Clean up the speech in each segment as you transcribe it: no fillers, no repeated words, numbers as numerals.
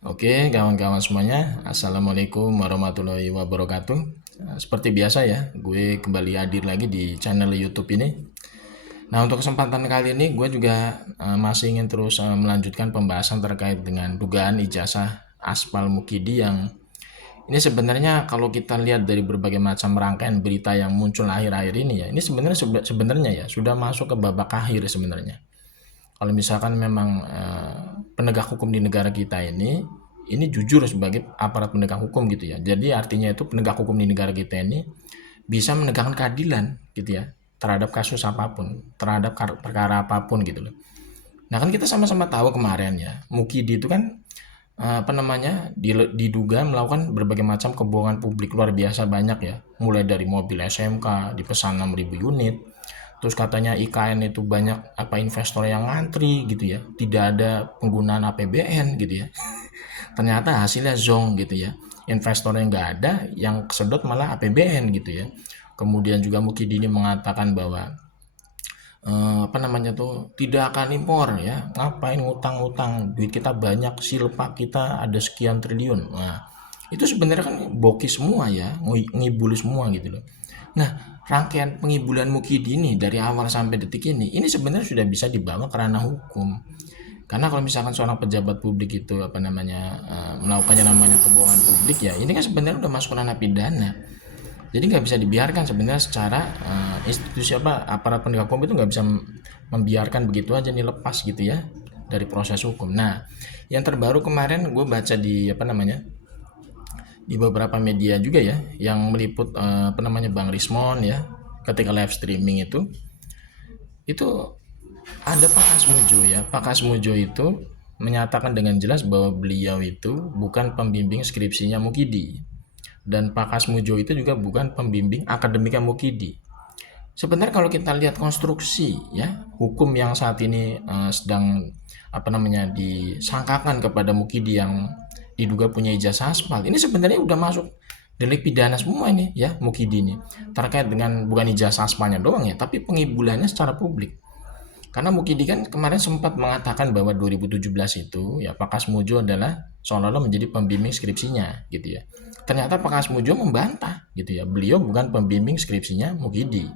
Oke, kawan-kawan semuanya, Assalamualaikum warahmatullahi wabarakatuh. Seperti biasa ya, gue kembali hadir lagi di channel YouTube ini. Nah, untuk kesempatan kali ini, gue juga masih ingin terus melanjutkan pembahasan terkait dengan dugaan ijazah aspal Mukidi yang ini sebenarnya kalau kita lihat dari berbagai macam rangkaian berita yang muncul akhir-akhir ini ya, ini sebenarnya ya sudah masuk ke babak akhir sebenarnya. Kalau misalkan memang penegak hukum di negara kita ini jujur sebagai aparat penegak hukum gitu ya. Jadi artinya itu penegak hukum di negara kita ini bisa menegakkan keadilan gitu ya terhadap kasus apapun, terhadap perkara apapun gitu loh. Nah kan kita sama-sama tahu kemarin ya, Mukidi itu kan apa namanya diduga melakukan berbagai macam kebohongan publik luar biasa banyak ya, mulai dari mobil SMK dipesan 6.000 unit, terus katanya IKN itu banyak apa investor yang ngantri gitu ya, tidak ada penggunaan APBN gitu ya, ternyata hasilnya zong gitu ya, investor yang nggak ada, yang kesedot malah APBN gitu ya. Kemudian juga Mukidini mengatakan bahwa apa namanya tuh tidak akan impor ya, ngapain ngutang-ngutang, duit kita banyak, silpa kita ada sekian triliun. Nah itu sebenarnya kan boki semua ya, ngibuli semua gitu loh. Nah rangkaian pengibulan Mukidi ini dari awal sampai detik ini sebenarnya sudah bisa dibawa ke ranah hukum. Karena kalau misalkan seorang pejabat publik itu apa namanya melakukannya namanya kebohongan publik ya, ini kan sebenarnya udah masuk ranah pidana. Jadi nggak bisa dibiarkan sebenarnya secara institusi apa aparat penegak hukum itu nggak bisa membiarkan begitu aja nih lepas gitu ya dari proses hukum. Nah, yang terbaru kemarin gue baca di apa namanya di beberapa media juga ya yang meliput apa namanya Bang Rismon ya ketika live streaming itu ada Pak Kasmujo ya. Pak Kasmujo itu menyatakan dengan jelas bahwa beliau itu bukan pembimbing skripsinya Mukidi. Dan Pak Kasmujo itu juga bukan pembimbing akademika Mukidi. Sebenarnya kalau kita lihat konstruksi ya hukum yang saat ini sedang apa namanya disangkakan kepada Mukidi yang diduga punya ijazah aspal, ini sebenarnya udah masuk delik pidana semua ini ya Mukidi ini terkait dengan bukan ijazah aspalnya doang ya, tapi pengibulannya secara publik. Karena Mukidi kan kemarin sempat mengatakan bahwa 2017 itu ya Pak Kasmujo adalah seolah-olah menjadi pembimbing skripsinya gitu ya. Ternyata Pak Kasmujo membantah gitu ya. Beliau bukan pembimbing skripsinya Mukidi.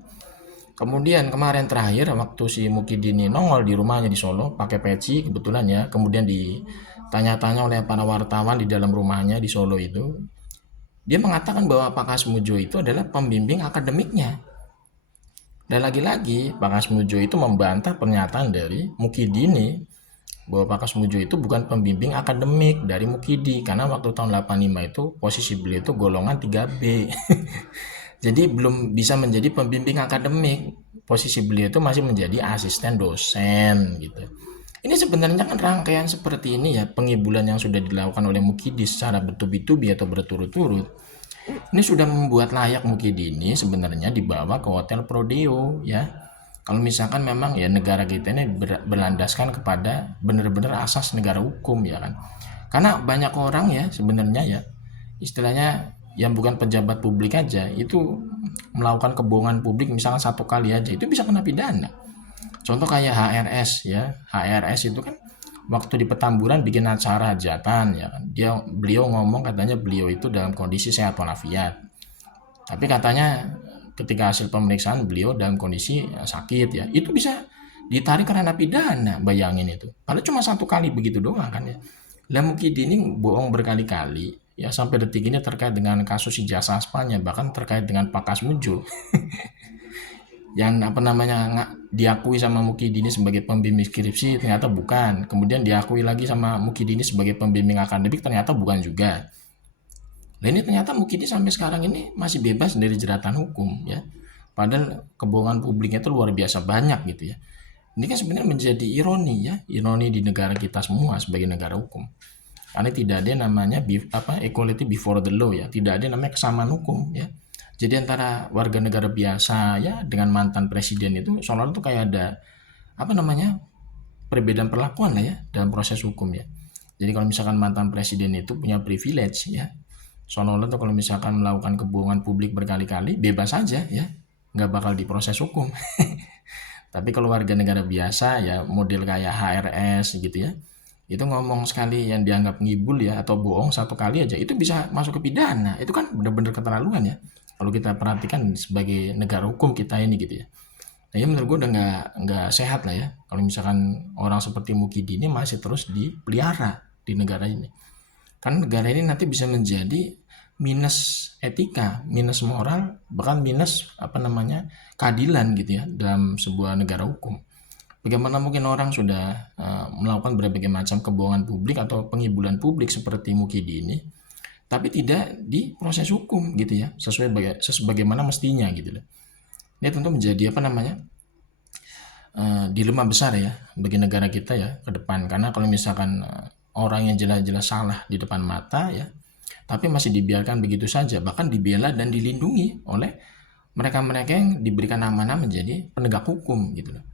Kemudian kemarin terakhir waktu si Mukidi ini nongol di rumahnya di Solo pakai peci kebetulan ya. Kemudian ditanya-tanya oleh para wartawan di dalam rumahnya di Solo itu. Dia mengatakan bahwa Pak Kasmujo itu adalah pembimbing akademiknya. Dan lagi-lagi Pak Kasmujo itu membantah pernyataan dari Mukidi ini bahwa Pak Kasmujo itu bukan pembimbing akademik dari Mukidi karena waktu tahun 85 itu posisi beliau itu golongan 3B. Jadi belum bisa menjadi pembimbing akademik. Posisi beliau itu masih menjadi asisten dosen gitu. Ini sebenarnya kan rangkaian seperti ini ya pengibulan yang sudah dilakukan oleh Mukidi secara bertubi-tubi atau berturut-turut. Ini sudah membuat layak Mukidi ini sebenarnya dibawa ke hotel Prodeo ya. Kalau misalkan memang ya negara kita ini berlandaskan kepada benar-benar asas negara hukum ya kan. Karena banyak orang ya sebenarnya ya istilahnya yang bukan pejabat publik aja itu melakukan kebohongan publik misalkan satu kali aja itu bisa kena pidana. Contoh kayak HRS ya. HRS itu kan waktu di Petamburan bikin acara hajatan ya kan. Beliau ngomong katanya beliau itu dalam kondisi sehat walafiat. Tapi katanya ketika hasil pemeriksaan beliau dalam kondisi sakit ya. Itu bisa ditarik karena pidana, bayangin itu. Padahal cuma satu kali begitu doang kan ya. Lah Mukidi ini bohong berkali-kali ya sampai detik ini terkait dengan kasus ijazah aspalnya bahkan terkait dengan Pak Kasmujo yang apa namanya diakui sama Mukidini sebagai pembimbing skripsi ternyata bukan, kemudian diakui lagi sama Mukidini sebagai pembimbing akademik ternyata bukan juga. Nah ini ternyata Mukidi sampai sekarang ini masih bebas dari jeratan hukum ya, padahal kebohongan publiknya itu luar biasa banyak gitu ya. Ini kan sebenarnya menjadi ironi ya, ironi di negara kita semua sebagai negara hukum, karena tidak ada namanya equality before the law ya, tidak ada namanya kesamaan hukum ya. Jadi antara warga negara biasa ya dengan mantan presiden itu soalnya tuh kayak ada apa namanya perbedaan perlakuan lah ya dalam proses hukum ya. Jadi kalau misalkan mantan presiden itu punya privilege ya, soalnya tuh kalau misalkan melakukan kebohongan publik berkali-kali bebas saja ya, nggak bakal diproses hukum. Tapi kalau warga negara biasa ya model kayak HRS gitu ya, itu ngomong sekali yang dianggap ngibul ya atau bohong satu kali aja itu bisa masuk ke pidana. Itu kan benar-benar keterlaluan ya. Kalau kita perhatikan sebagai negara hukum kita ini gitu ya. Nah, ya menurut gue udah nggak sehat lah ya. Kalau misalkan orang seperti Mukidi ini masih terus dipelihara di negara ini. Karena negara ini nanti bisa menjadi minus etika, minus moral, bahkan minus apa namanya keadilan gitu ya dalam sebuah negara hukum. Bagaimana mungkin orang sudah melakukan berbagai macam kebohongan publik atau pengibulan publik seperti Mukidi ini, tapi tidak diproses hukum gitu ya, sebagaimana mestinya gitu loh. Ini tentu menjadi apa namanya dilema besar ya bagi negara kita ya ke depan, karena kalau misalkan orang yang jelas-jelas salah di depan mata ya, tapi masih dibiarkan begitu saja, bahkan dibela dan dilindungi oleh mereka-mereka yang diberikan amanah menjadi penegak hukum gitu loh.